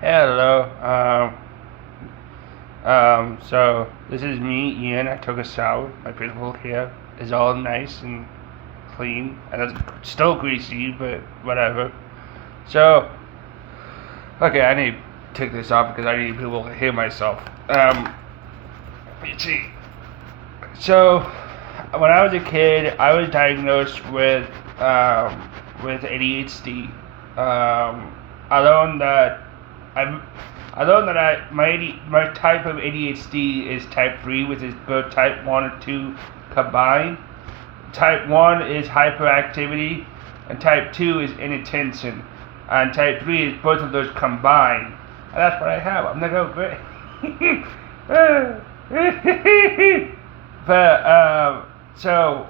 Hello. So this is me, Ian. I took a shower. My beautiful hair is all nice and clean, and it's still greasy, but whatever. So, okay, I need to take this off because I need people to hear myself. Let's see. So, when I was a kid, I was diagnosed with ADHD. I learned that I I learned that my type of ADHD is type 3, which is both type 1 and 2 combined. Type 1 is hyperactivity, and type 2 is inattention. And type 3 is both of those combined. And that's what I have. I'm not going great. But, so,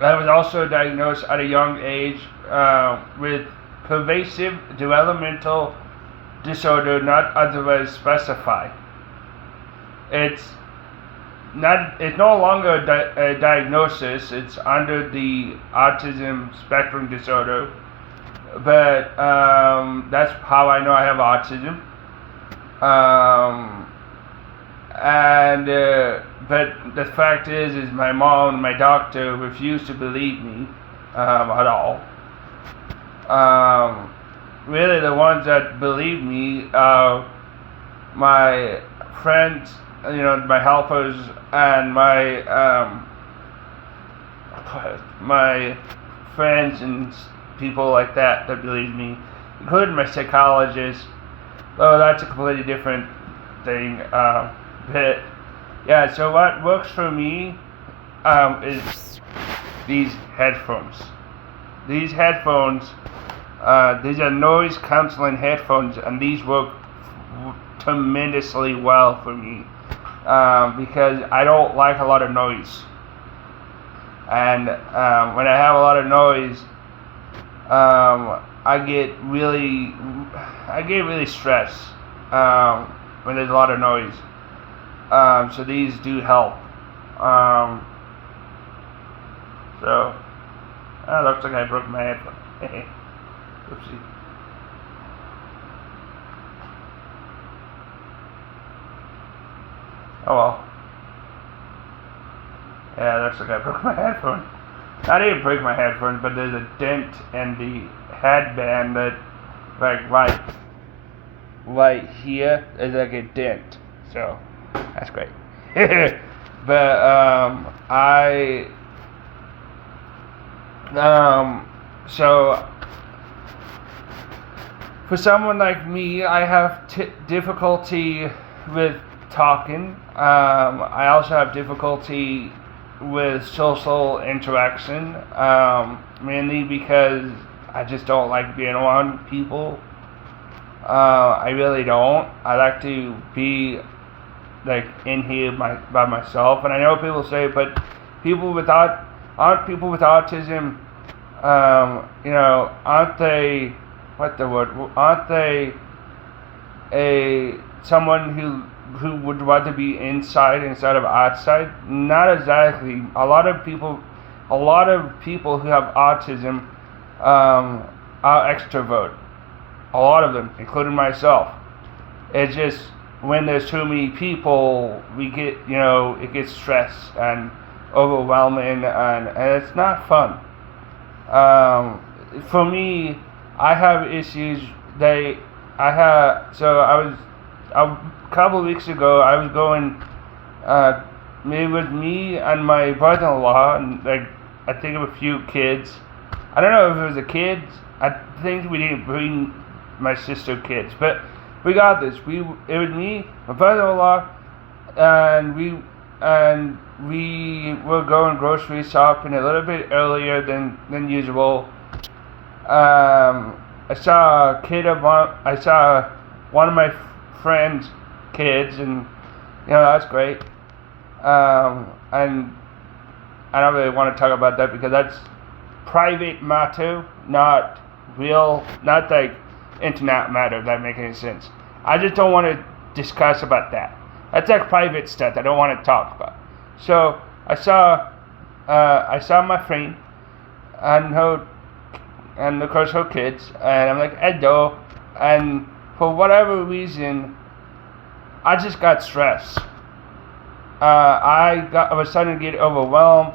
I was also diagnosed at a young age with pervasive developmental disorder not otherwise specified. It's it's no longer a diagnosis. It's under the autism spectrum disorder, but that's how I know I have autism. And but the fact is my mom and my doctor refused to believe me at all. Really, the ones that believe me are my friends, my helpers, and my friends and people like that believe me, including my psychologist. Oh, that's a completely different thing. But yeah, so what works for me is these headphones. These headphones, these are noise canceling headphones, and these work tremendously well for me because I don't like a lot of noise. And when I have a lot of noise, I get really stressed when there's a lot of noise. So these do help. So looks like I broke my headphone. Oopsie. Oh well. Yeah, looks like I broke my headphone. I didn't break my headphone, but there's a dent in the headband that, right here, is like a dent. So that's great. But so for someone like me, I have difficulty with talking. I also have difficulty with social interaction, mainly because I just don't like being around people. I really don't. I like to be in here by myself. And I know people say, but aren't people with autism, aren't they, aren't they someone who would rather be inside instead of outside? Not exactly. A lot of people who have autism are extrovert. A lot of them, including myself. It's just when there's too many people, we get, it gets stressed and overwhelming, and it's not fun. For me, I have issues. A couple of weeks ago, I was going, maybe with me and my brother-in-law, and I think of a few kids. I don't know if it was the kids. I think we didn't bring my sister kids, but regardless, it was me, my brother-in-law, and we were going grocery shopping a little bit earlier than usual. I saw one of my friends' kids, and that's great. And I don't really want to talk about that because that's private matter, not internet matter, if that makes any sense. I just don't want to discuss about that. That's private stuff I don't want to talk about. So I saw my friend and of course her kids, and I'm like, hello, and for whatever reason, I just got stressed. I was starting to get overwhelmed,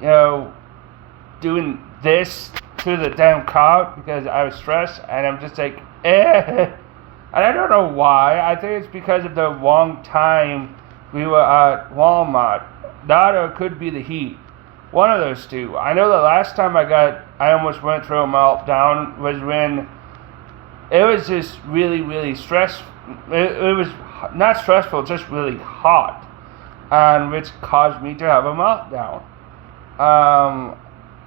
you know, doing this to the damn car because I was stressed, and I'm just like, eh. And I don't know why. I think it's because of the wrong time we were at Walmart. That or it could be the heat. One of those two. I know the last time I almost went through a meltdown was when it was just really, really stressful. It was not stressful, just really hot, and which caused me to have a meltdown.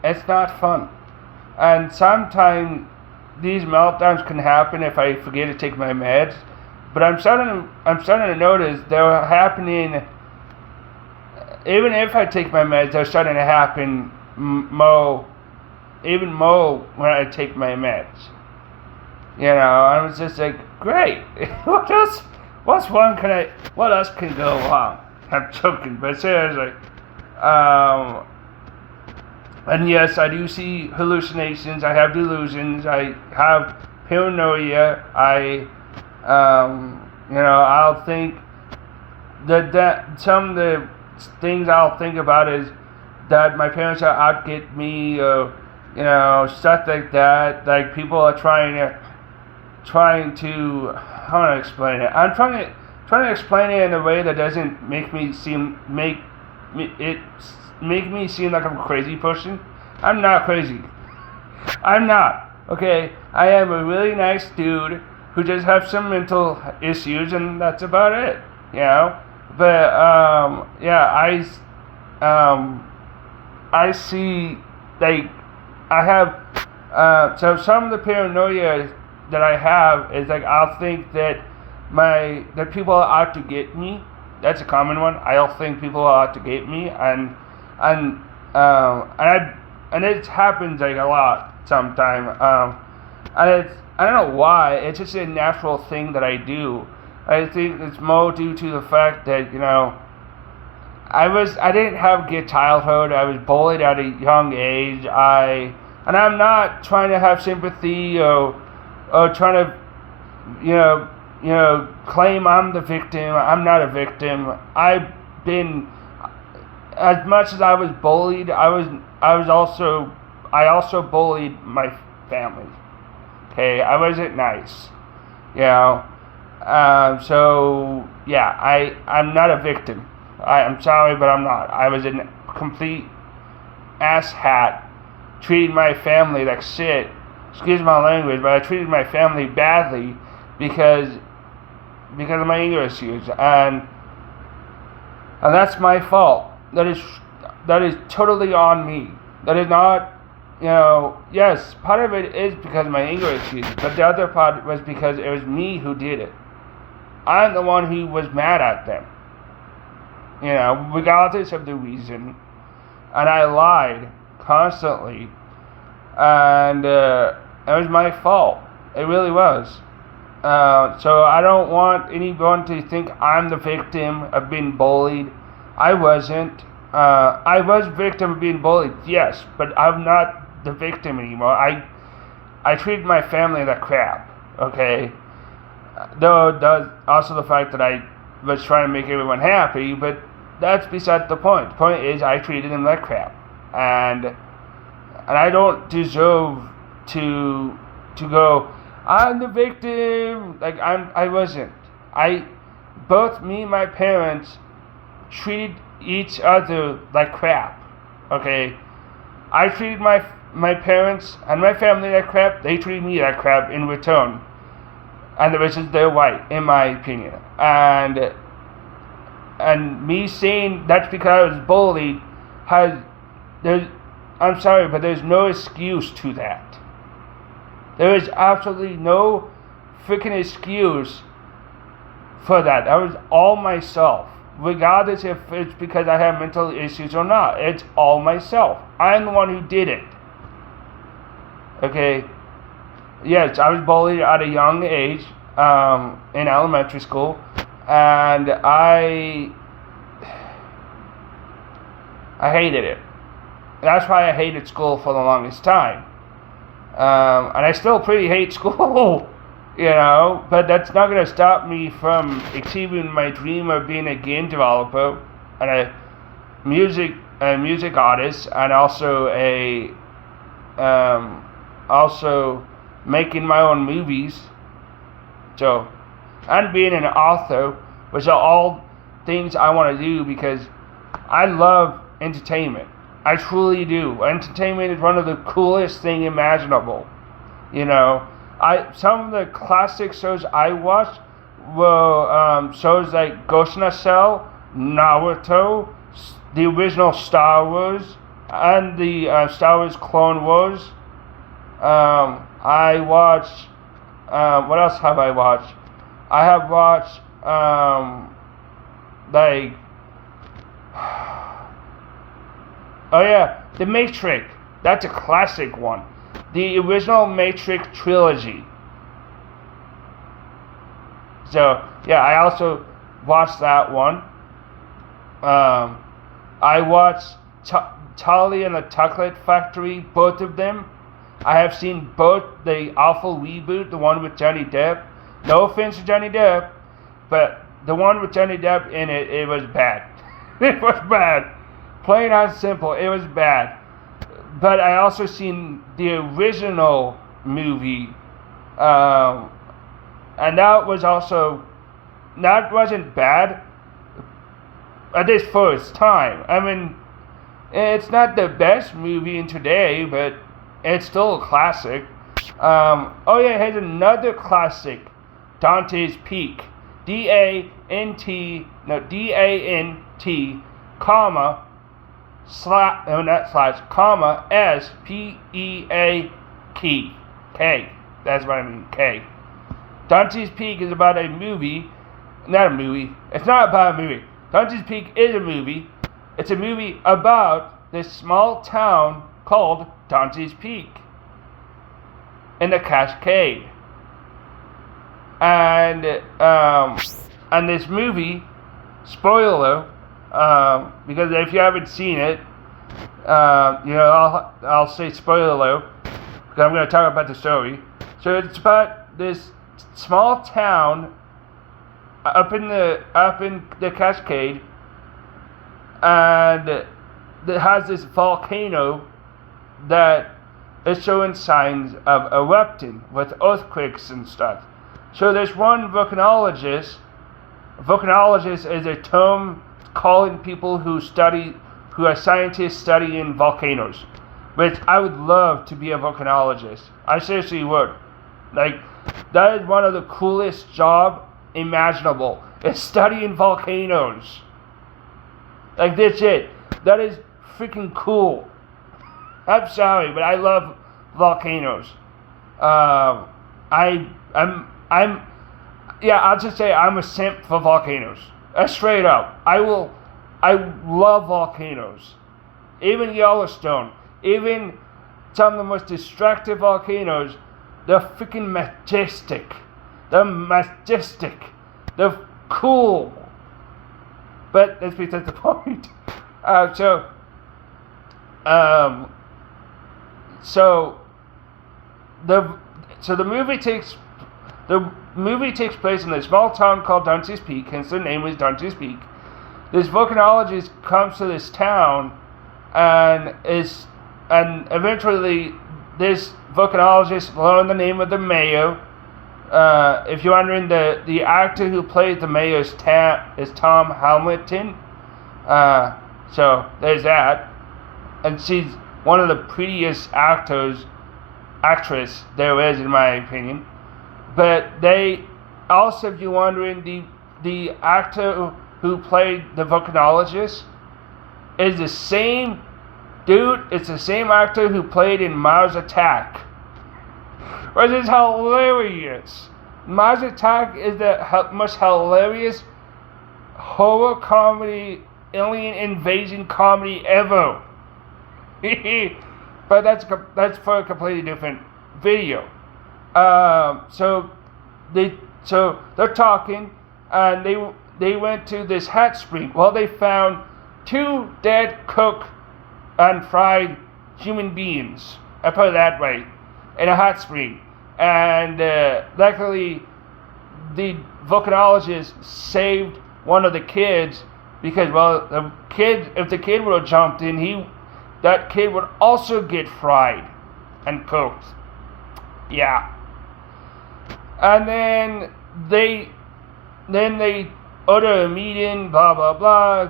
It's not fun. And sometimes these meltdowns can happen if I forget to take my meds. But I'm starting to notice they're happening. Even if I take my meds, they're starting to happen even more when I take my meds. You know, I was just like, great. What else? What else can go wrong? I'm joking, but seriously. And yes, I do see hallucinations. I have delusions. I have paranoia. I'll think that some of the things I'll think about is that my parents are out to get me, or stuff like that. Like people are trying to how do I explain it? I'm trying to explain it in a way that doesn't make me seem like I'm a crazy person. I'm not crazy. I'm not. Okay, I am a really nice dude who just have some mental issues, and that's about it. You know, but I see, like, I have so some of the paranoia that I have is like I'll think that people are out to get me. That's a common one. I'll think people are out to get me, and it happens like a lot sometimes. And I don't know why. It's just a natural thing that I do. I think it's more due to the fact that I didn't have a good childhood. I was bullied at a young age. And I'm not trying to have sympathy or trying to claim I'm the victim. I'm not a victim. I've been, as much as I was bullied, I also bullied my family. Okay, I wasn't nice. I'm not a victim. I'm sorry, but I'm not. I was a complete asshat, treating my family like shit. Excuse my language, but I treated my family badly because of my anger issues, and that's my fault. That is totally on me. That is not, yes, part of it is because of my anger issues, but the other part was because it was me who did it. I'm the one who was mad at them, regardless of the reason, and I lied constantly, and it was my fault. It really was. So I don't want anyone to think I'm the victim of being bullied. I wasn't. I was a victim of being bullied, yes, but I'm not the victim anymore. I treated my family like crap, okay? Though there's also the fact that I was trying to make everyone happy, but that's beside the point. The point is I treated them like crap. And I don't deserve to go, I'm the victim. Like I wasn't. Both me and my parents treated each other like crap. Okay? I treated my parents and my family like crap. They treated me like crap in return. And the rest is they're right, in my opinion. And me saying that's because I was bullied I'm sorry, but there's no excuse to that. There is absolutely no freaking excuse for that. That was all myself. Regardless if it's because I have mental issues or not. It's all myself. I'm the one who did it. Okay? Yes, I was bullied at a young age in elementary school. And I hated it. That's why I hated school for the longest time. And I still pretty hate school. But that's not gonna stop me from achieving my dream of being a game developer and a music artist, and also making my own movies. So, and being an author, which are all things I want to do because I love entertainment. I truly do. Entertainment is one of the coolest things imaginable. You know, some of the classic shows I watched were shows like Ghost in a Shell, Naruto, the original Star Wars, and the Star Wars Clone Wars. I watched. What else have I watched? I have watched like. Oh yeah, The Matrix. That's a classic one. The original Matrix trilogy. So yeah, I also watched that one. I watched Charlie and the Chocolate Factory, both of them. I have seen both the awful reboot, the one with Johnny Depp. No offense to Johnny Depp, but the one with Johnny Depp in it, it was bad. It was bad. Plain and simple, it was bad. But I also seen the original movie, and that wasn't bad at this first time. I mean, it's not the best movie in today, but it's still a classic. Here's another classic, Dante's Peak. D-A-N-T, comma, comma, S-P-E-A-K. K. That's what I mean, K. Dante's Peak is about a movie. Not a movie. It's not about a movie. Dante's Peak is a movie. It's a movie about this small town called Dante's Peak in the Cascade. And this movie, spoiler, because if you haven't seen it, I'll say spoiler because I'm going to talk about the story. So it's about this small town up in the Cascade, and it has this volcano that is showing signs of erupting with earthquakes and stuff. So there's one volcanologist. Volcanologist is a term calling people who are scientists studying volcanoes. Which I would love to be a volcanologist. I seriously would. Like, that is one of the coolest jobs imaginable. Is studying volcanoes. Like, that's it. That is freaking cool. I'm sorry, but I love volcanoes. I'll just say I'm a simp for volcanoes. Straight up. I love volcanoes. Even Yellowstone. Even some of the most destructive volcanoes. They're freaking majestic. They're majestic. They're cool. But that's besides the point. So the movie takes place in a small town called Dante's Peak, hence the name is Dante's Peak. This volcanologist comes to this town and eventually this volcanologist learned the name of the mayor. If you're wondering, the actor who plays the mayor is Tom Hamilton. So there's that. And she's one of the prettiest actress there is, in my opinion. But they also, if you're wondering, the actor who played the volcanologist is the same dude. It's the same actor who played in Mars Attack, which is hilarious. Mars Attack is the most hilarious horror comedy, alien invasion comedy ever. But that's for a completely different video. So they're talking, and they went to this hot spring. Well, they found 2 dead, cooked, and fried human beings. I put it that way, in a hot spring. and luckily the volcanologist saved one of the kids because, well, if the kid would have jumped in, that kid would also get fried and cooked. Yeah. And then they order a meeting, blah blah blah.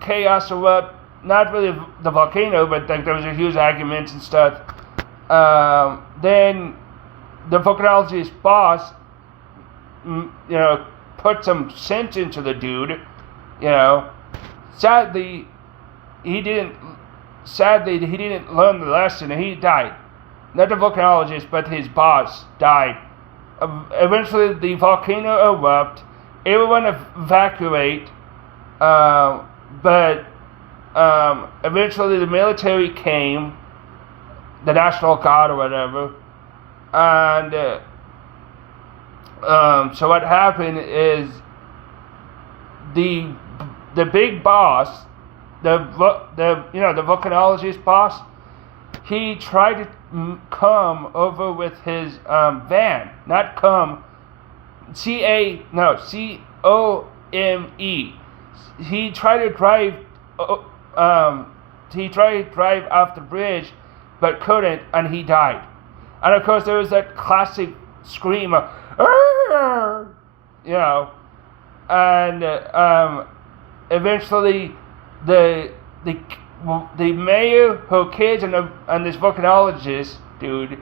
Chaos erupted. Not really the volcano, but like there was a huge argument and stuff. Then the volcanologist boss, put some sense into the dude. Sadly, he didn't learn the lesson, and he died. Not the volcanologist, but his boss died. Eventually, the volcano erupted. Everyone evacuate, but eventually the military came, the National Guard or whatever, and so what happened is the big boss, the volcanologist boss, he tried to come over with his van, not come, C-O-M-E. He tried to drive off the bridge, but couldn't, and he died. And of course, there was that classic scream of, and eventually the mayor, her kids, and this volcanologist dude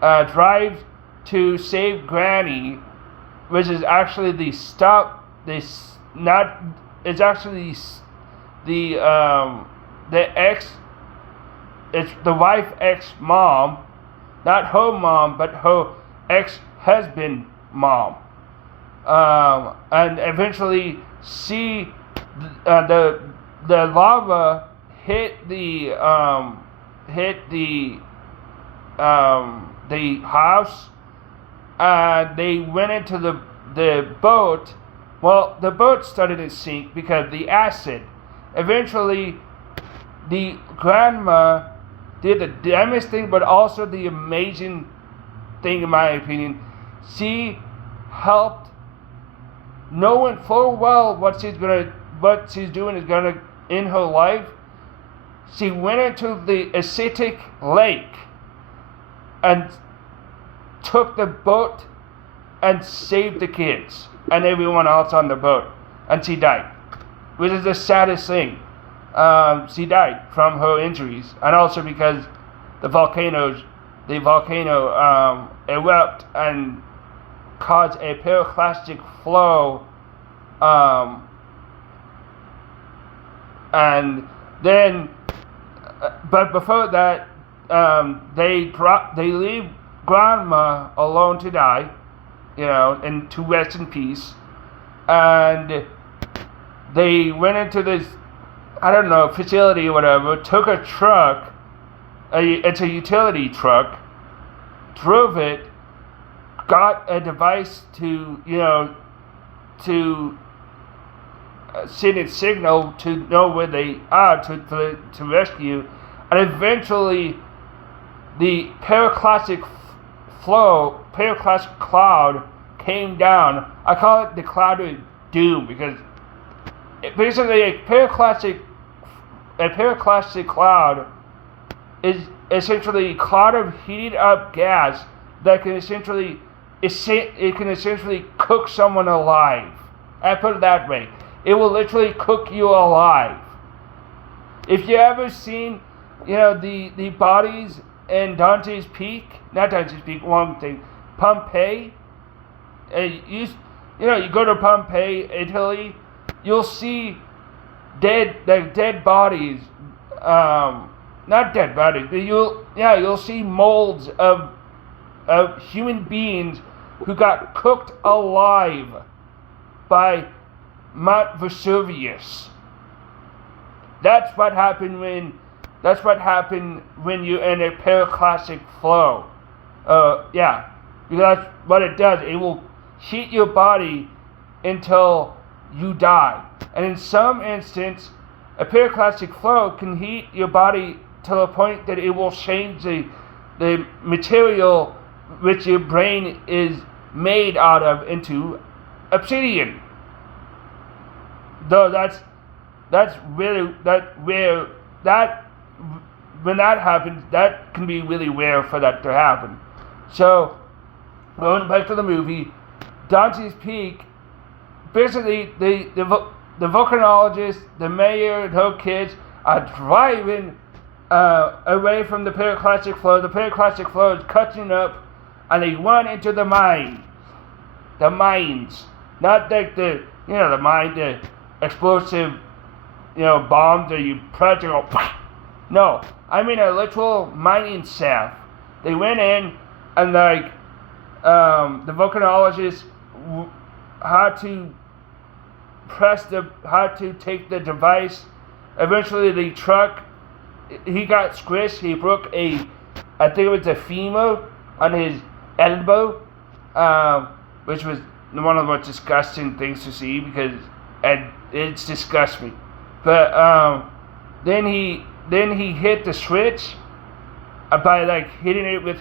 drive to save Granny, which is actually it's the wife ex-mom, not her mom, but her ex-husband mom. And eventually the lava hit the house, and they went into the boat. Well, the boat started to sink because the acid. Eventually, the grandma did the dumbest thing, but also the amazing thing, in my opinion. She helped, knowing full well what she's doing is gonna in her life. She went into the acidic lake and took the boat and saved the kids and everyone else on the boat, and she died, which is the saddest thing. She died from her injuries, and also because the volcano erupted and caused a pyroclastic flow, and then, but before that, they leave Grandma alone to die, and to rest in peace, and they went into this, facility or whatever, took a truck, it's a utility truck, drove it, got a device to send its signal to know where they are to rescue, and eventually the pyroclastic cloud came down. I call it the cloud of doom because basically a pyroclastic cloud is essentially a cloud of heated up gas that can essentially cook someone alive. I put it that way. It will literally cook you alive. If you ever seen, the bodies in Dante's Peak, not Dante's Peak, wrong thing, Pompeii. You go to Pompeii, Italy, you'll see dead bodies. Not dead bodies, but you'll see molds of human beings who got cooked alive by Mount Vesuvius. That's what happened when you're in a pyroclastic flow. Because that's what it does. It will heat your body until you die. And in some instance, a pyroclastic flow can heat your body to the point that it will change the material which your brain is made out of, into obsidian. Though that's really that when that happens, that can be really rare for that to happen. So, going back to the movie, Dante's Peak, basically the volcanologist, the mayor, and her kids are driving away from the pyroclastic flow. The pyroclastic flow is catching up, and they run into the mines. The mines, not like the mine, the explosive, bombs that you practical. No, I mean a literal mining shaft. They went in, and the volcanologists had to take the device. Eventually, the truck, he got squished. He broke I think it was a femur on his elbow, which was one of the most disgusting things to see because it's disgusts me. But then he hit the switch by hitting it with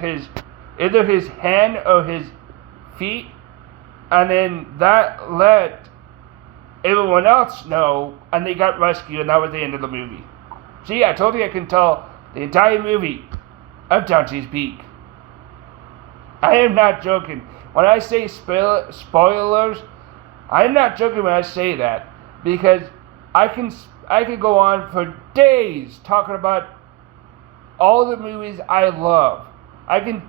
either his hand or his feet, and then that let everyone else know, and they got rescued, and that was the end of the movie. See, I told you I can tell the entire movie of Dante's Peak. I am not joking. When I say spoilers, I'm not joking when I say that, because I could go on for days talking about all the movies I love. I can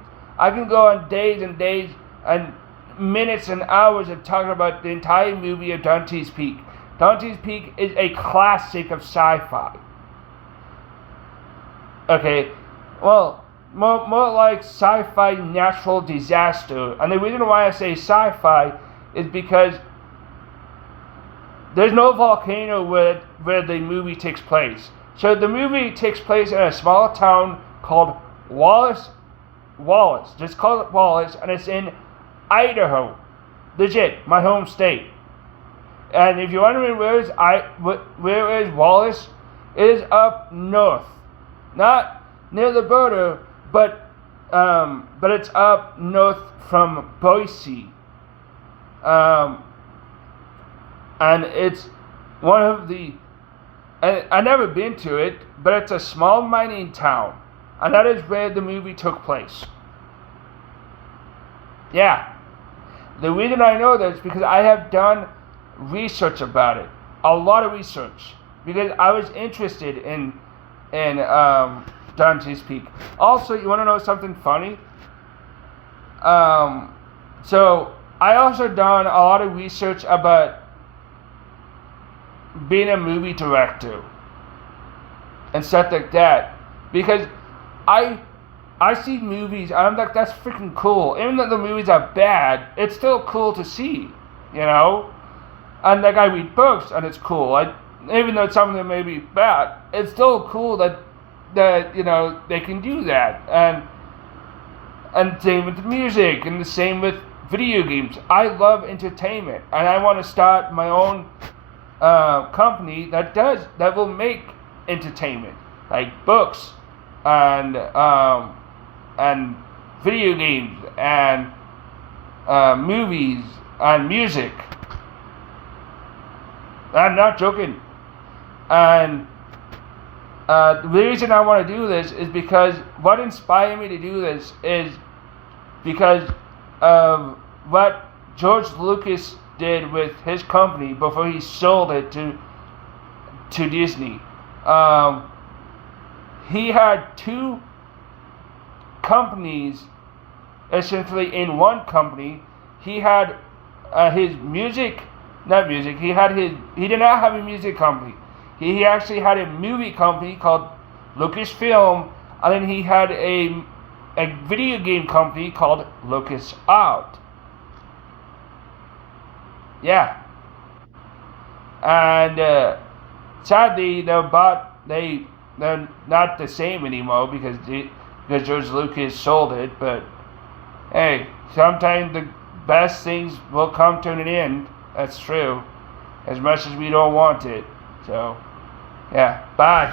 go on days and days and minutes and hours of talking about the entire movie of Dante's Peak. Dante's Peak is a classic of sci-fi. Okay, well, more like sci-fi natural disaster. And the reason why I say sci-fi is because there's no volcano where the movie takes place. So the movie takes place in a small town called Wallace. Just call it Wallace, and it's in Idaho. Legit, my home state. And if you're wondering where is Wallace, it is up north. Not near the border, but it's up north from Boise. And it's one of the, and I've never been to it, but it's a small mining town, and that is where the movie took place. Yeah. The reason I know this is because I have done research about it, a lot of research, because I was interested in Dante's Peak. Also, you want to know something funny? So I also done a lot of research about being a movie director and stuff like that, because I see movies and I'm like, that's freaking cool. Even though the movies are bad, it's still cool to see, And I read books and it's cool. Even though some of them may be bad, it's still cool that they can do that. And same with music, and the same with video games. I love entertainment, and I want to start my own company that will make entertainment, like books and video games and movies and music. I'm not joking. And the reason I want to do this is because what inspired me to do this is because of what George Lucas did with his company before he sold it to Disney. He had two companies essentially in one company. He had his music, not music. He did not have a music company. He actually had a movie company called Lucasfilm, and then he had a video game company called LucasArts. Yeah. And sadly, they're not the same anymore because George Lucas sold it. But hey, sometimes the best things will come to an end. That's true, as much as we don't want it. So, yeah, bye.